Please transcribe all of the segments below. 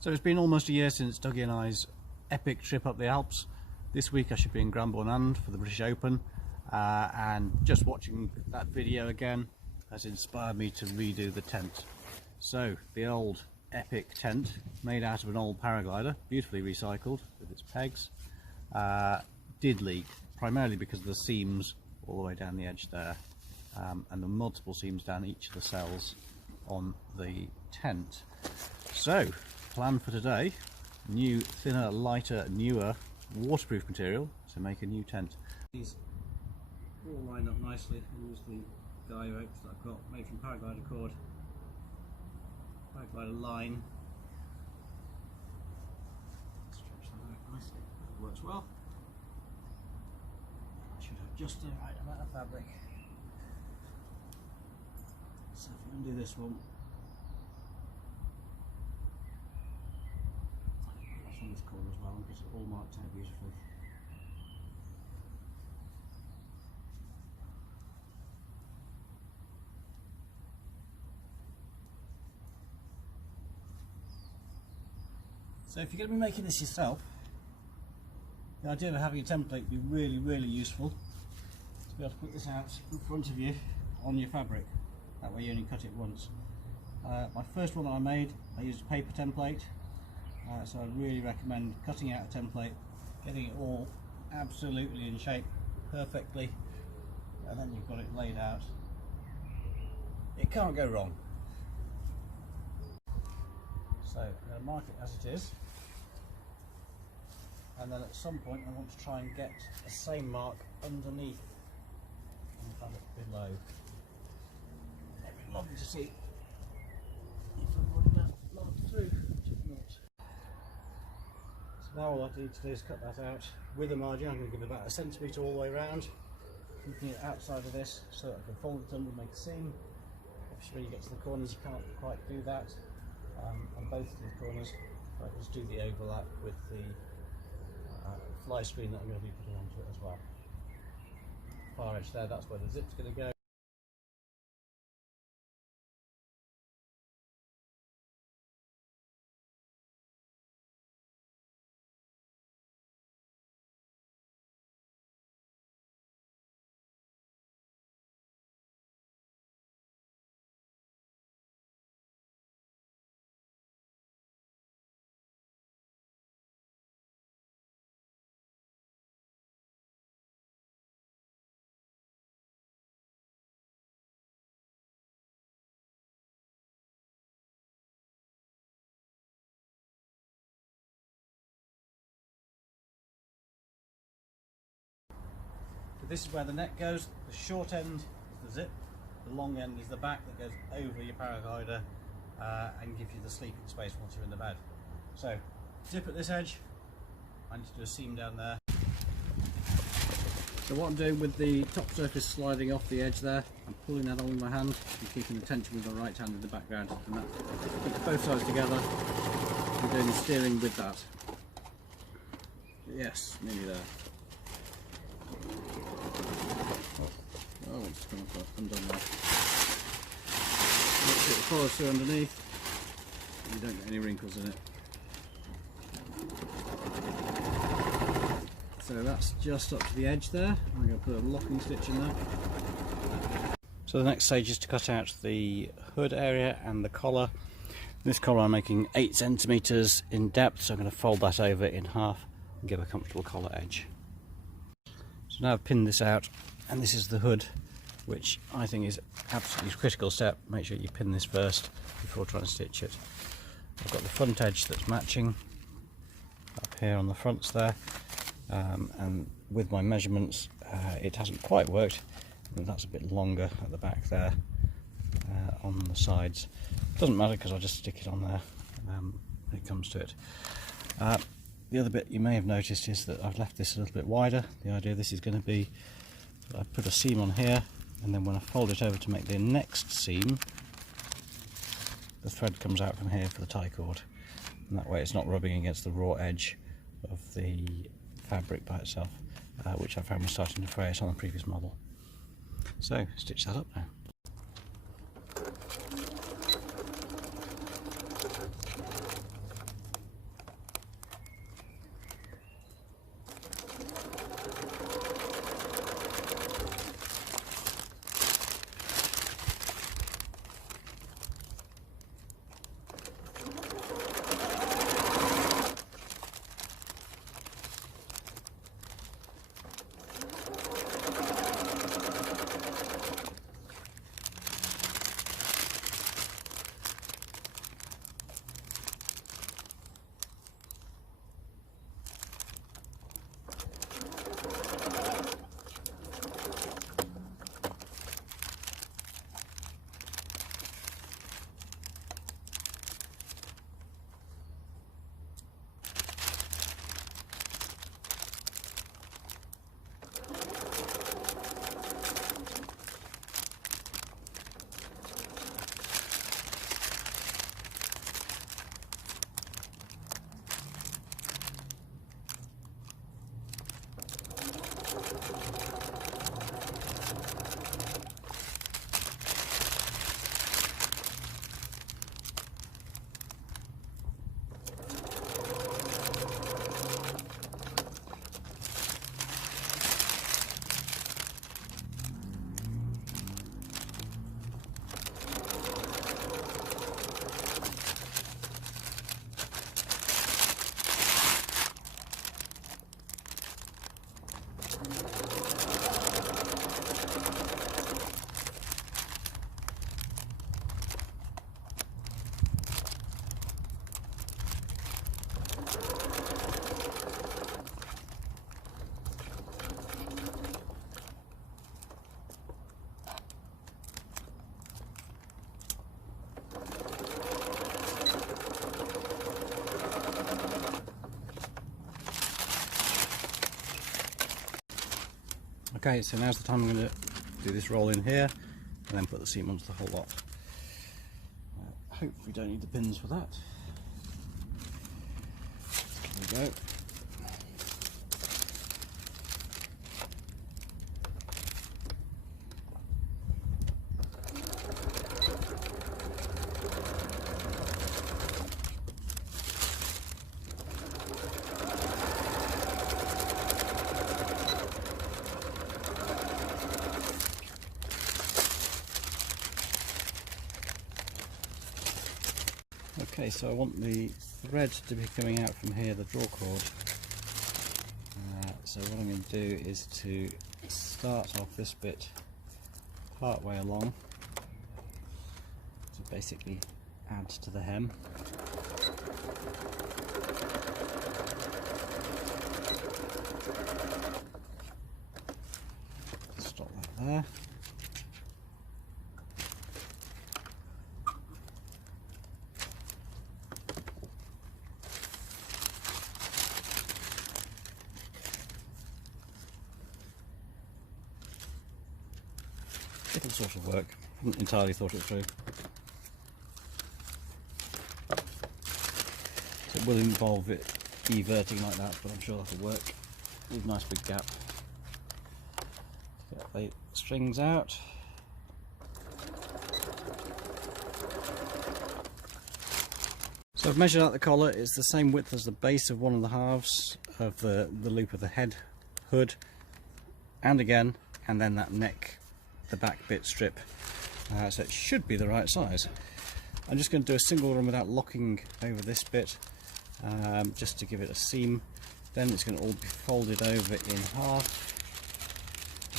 So it's been almost a year since Dougie and I's epic trip up the Alps. This week I should be in Grand for the British Open, and just watching that video again has inspired me to redo the tent. So the old epic tent, made out of an old paraglider, beautifully recycled with its pegs, did leak, primarily because of the seams all the way down the edge there, and the multiple seams down each of the cells on the tent. So, plan for today, new, thinner, lighter, newer, waterproof material to make a new tent. These all line up nicely. Use the guy ropes that I've got made from paraglider cord, paraglider line. Stretch that out nicely. That works well. I should have just the right amount of fabric. So if you undo this one, on this corner as well, because it's all marked out beautifully. So if you're going to be making this yourself, the idea of having a template would be really useful to be able to put this out in front of you on your fabric. That way you only cut it once. My first one that I made, I used a paper template. So I really recommend cutting out a template, getting it all absolutely in shape perfectly, and then you've got it laid out. It can't go wrong. So I'm going to mark it as it is, and then at some point I want to try and get the same mark underneath on the fabric below. It'd be lovely to see if I've got that marked through, which is not. Now all I need to do is cut that out with a margin. I'm going to give it about 1 centimetre all the way around, keeping it outside of this so that I can fold it under and make a seam. Obviously when you get to the corners you can't quite do that on both of these corners, but just do the overlap with the fly screen that I'm going to be putting onto it as well. Far edge there, that's where the zip's going to go. This is where the neck goes. The short end is the zip, the long end is the back that goes over your paraglider and gives you the sleeping space once you're in the bed. So, zip at this edge, I need to do a seam down there. So what I'm doing with the top surface sliding off the edge there, I'm pulling that on with my hand and keeping the tension with my right hand in the background, and that keeps both sides together. I'm doing the steering with that. Yes, nearly there. Oh, it's come up undone there. Make sure it follows through underneath. You don't get any wrinkles in it. So that's just up to the edge there. I'm going to put a locking stitch in there. So the next stage is to cut out the hood area and the collar. This collar I'm making 8 centimetres in depth, so I'm going to fold that over in half and give a comfortable collar edge. So now I've pinned this out, and this is the hood, which I think is absolutely critical step. Make sure you pin this first before trying to stitch it. I've got the front edge that's matching up here on the fronts there, and with my measurements it hasn't quite worked, and that's a bit longer at the back there on the sides. Doesn't matter because I'll just stick it on there when it comes to it. The other bit you may have noticed is that I've left this a little bit wider. The idea of this is going to be that I put a seam on here, and then when I fold it over to make the next seam, the thread comes out from here for the tie cord, and that way it's not rubbing against the raw edge of the fabric by itself, which I found was starting to fray on the previous model. So stitch that up now. Okay, so now's the time I'm going to do this roll in here and then put the seam onto the whole lot. Hope we don't need the pins for that. There we go. Okay, so I want the thread to be coming out from here, the draw cord. So what I'm going to do is to start off this bit part way along to basically add to the hem. Stop that there. It'll sort of work. I haven't entirely thought it through. So it will involve it everting like that, but I'm sure that'll work. Leave a nice big gap. Get the strings out. So I've measured out the collar. It's the same width as the base of one of the halves of the loop of the head hood, and again, and then that neck, the back bit strip, so it should be the right size. I'm just going to do a single run without locking over this bit, just to give it a seam. Then it's going to all be folded over in half,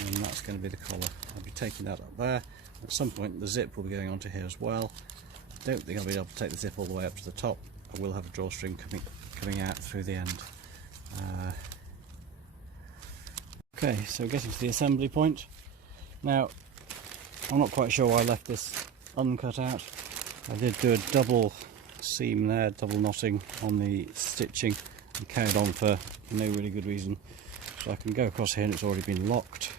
and then that's going to be the collar. I'll be taking that up there. At some point the zip will be going onto here as well. I don't think I'll be able to take the zip all the way up to the top. I will have a drawstring coming out through the end. Okay, so getting to the assembly point. Now, I'm not quite sure why I left this uncut out. I did do a double seam there, double knotting on the stitching, and carried on for no really good reason. So I can go across here and it's already been locked.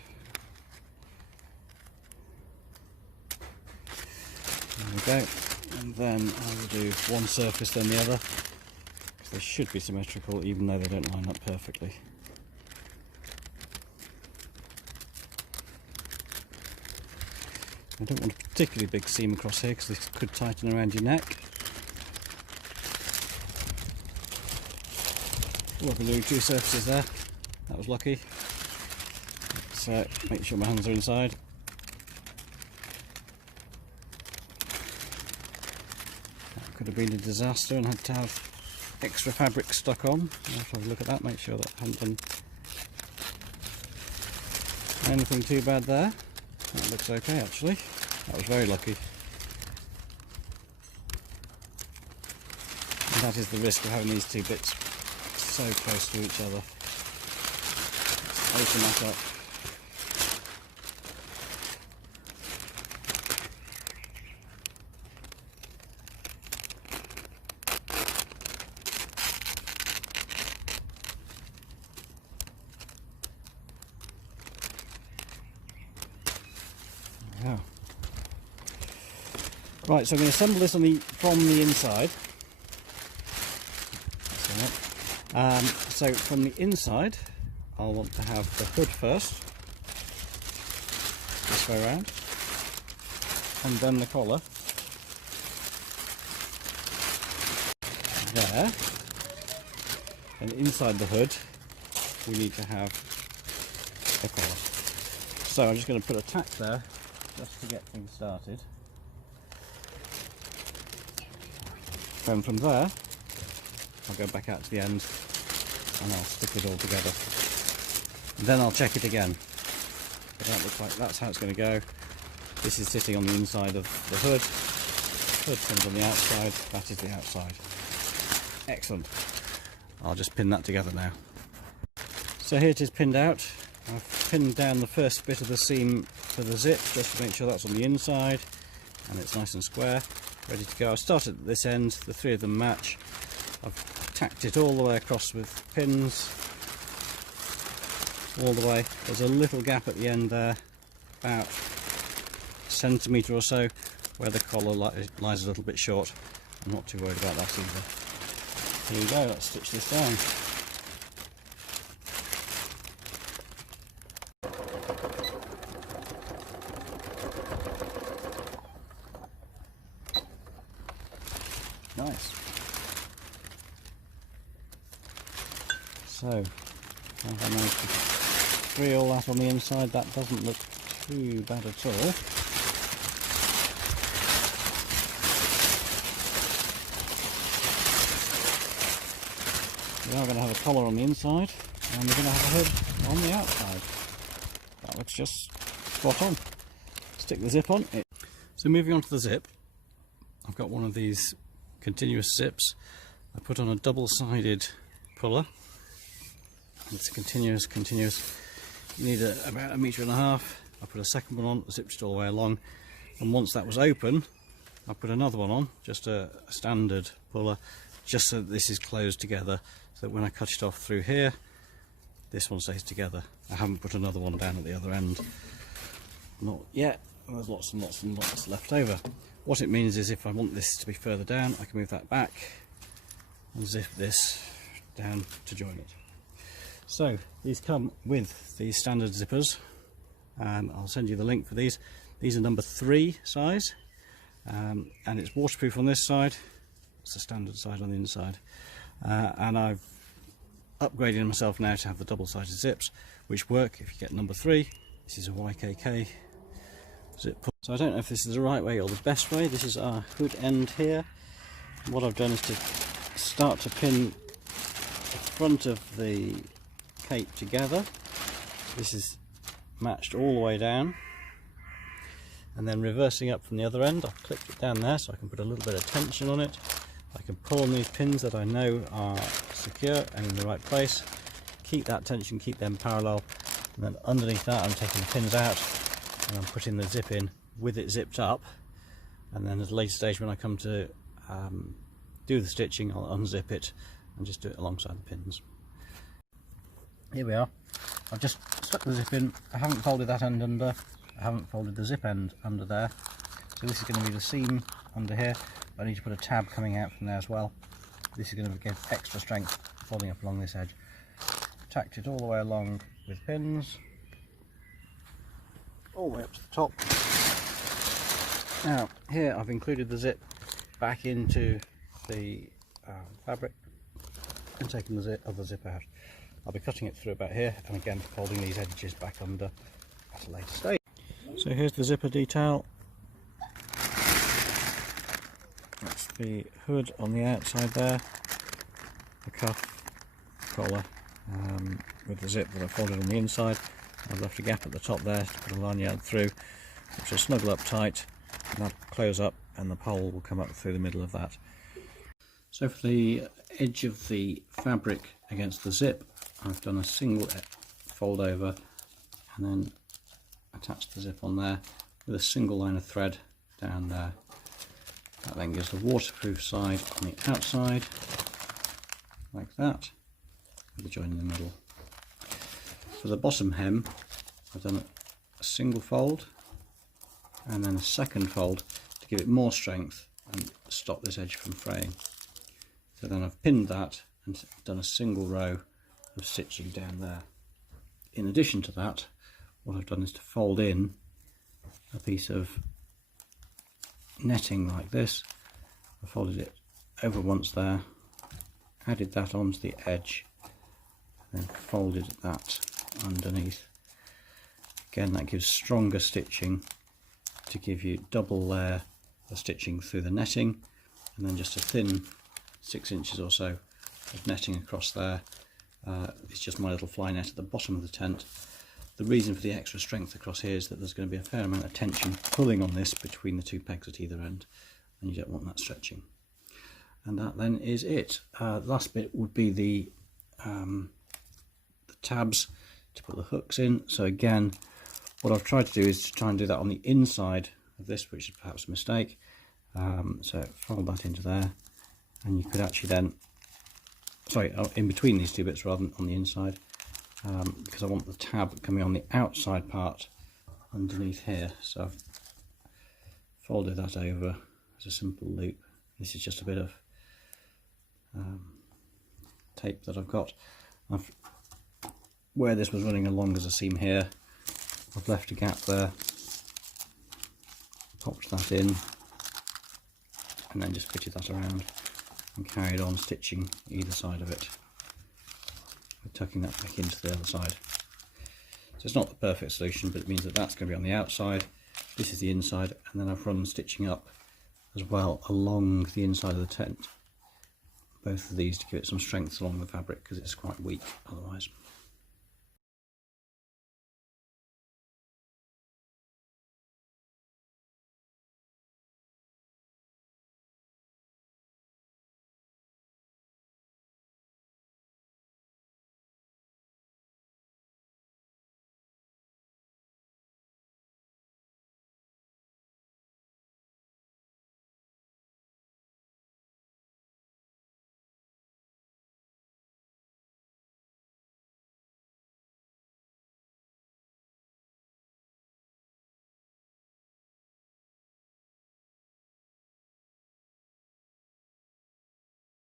There we go. And then I will do one surface then the other, because they should be symmetrical even though they don't line up perfectly. I don't want a particularly big seam across here because this could tighten around your neck. Oh, I've been doing two surfaces there. That was lucky. So make sure my hands are inside. That could have been a disaster and had to have extra fabric stuck on. I'll have to have a look at that, make sure that I haven't done anything too bad there. That looks okay actually. That was very lucky. And that is the risk of having these two bits so close to each other. Let's open that up. Yeah. Right, so I'm going to assemble this from the inside. So from the inside, I'll want to have the hood first, this way around, and then the collar there. And inside the hood, we need to have the collar. So I'm just going to put a tack there, just to get things started. Then from there, I'll go back out to the end and I'll stick it all together. Then I'll check it again. But that looks like that's how it's going to go. This is sitting on the inside of the hood. Hood comes on the outside. That is the outside. Excellent. I'll just pin that together now. So here it is pinned out. I've pinned down the first bit of the seam for the zip just to make sure that's on the inside and it's nice and square, ready to go. I've started at this end, the three of them match. I've tacked it all the way across with pins. all the way. There's a little gap at the end there, about a centimetre or so, where the collar lies a little bit short. I'm not too worried about that either. Here we go, let's stitch this down. Nice. So, I've managed to free all that on the inside. That doesn't look too bad at all. We are going to have a collar on the inside, and we're going to have a hood on the outside. That looks just spot on. Stick the zip on. So moving on to the zip, I've got one of these continuous zips. I put on a double-sided puller. It's continuous. You need about 1.5 meters. I put a second one on, zipped it all the way along, and once that was open, I put another one on, just a standard puller, just so that this is closed together, so that when I cut it off through here, this one stays together. I haven't put another one down at the other end, not yet. There's lots and lots left over. What it means is if I want this to be further down, I can move that back and zip this down to join it. So these come with these standard zippers, and I'll send you the link for these. These are number 3 size, and it's waterproof on this side. It's the standard side on the inside, and I've upgraded myself now to have the double-sided zips, which work if you get number 3. This is a YKK zip. So I don't know if this is the right way or the best way. This is our hood end here. What I've done is to start to pin the front of the cape together. This is matched all the way down, and then reversing up from the other end, I've clipped it down there so I can put a little bit of tension on it. I can pull on these pins that I know are secure and in the right place, keep that tension, keep them parallel, and then underneath that I'm taking the pins out and I'm putting the zip in with it zipped up, and then at a later stage when I come to do the stitching, I'll unzip it and just do it alongside the pins. Here we are. I've just stuck the zip in. I haven't folded that end under. I haven't folded the zip end under there. So this is going to be the seam under here. I need to put a tab coming out from there as well. This is going to give extra strength folding up along this edge. Tacked it all the way along with pins, all the way up to the top. Now here I've included the zip back into the fabric and taken the other zip out. I'll be cutting it through about here, and again folding these edges back under at a later stage. So here's the zipper detail. That's the hood on the outside there, the cuff, collar, with the zip that I folded on the inside. I've left a gap at the top there to put a lanyard through, which will snuggle up tight, and that'll close up, and the pole will come up through the middle of that. So for the edge of the fabric against the zip, I've done a single fold over and then attached the zip on there with a single line of thread down there. That then gives the waterproof side on the outside, like that, with the join in the middle. For the bottom hem, I've done a single fold and then a second fold to give it more strength and stop this edge from fraying. So then I've pinned that and done a single row of stitching down there. In addition to that, what I've done is to fold in a piece of netting like this. I folded it over once there, added that onto the edge, and then folded that underneath. Again, that gives stronger stitching to give you double layer of stitching through the netting, and then just a thin 6 inches or so of netting across there. It's just my little fly net at the bottom of the tent. The reason for the extra strength across here is that there's going to be a fair amount of tension pulling on this between the 2 pegs at either end, and you don't want that stretching. And that then is it. The last bit would be the tabs to put the hooks in. So again, what I've tried to do is to try and do that on the inside of this, which is perhaps a mistake. So fold that into there, and you could actually then, sorry, in between these 2 bits rather than on the inside, because I want the tab coming on the outside part underneath here. So I've folded that over as a simple loop. This is just a bit of tape that I've got. Where this was running along as a seam here, I've left a gap there, popped that in, and then just fitted that around and carried on stitching either side of it, tucking that back into the other side. So it's not the perfect solution, but it means that that's going to be on the outside, this is the inside, and then I've run stitching up as well along the inside of the tent, both of these, to give it some strength along the fabric because it's quite weak otherwise.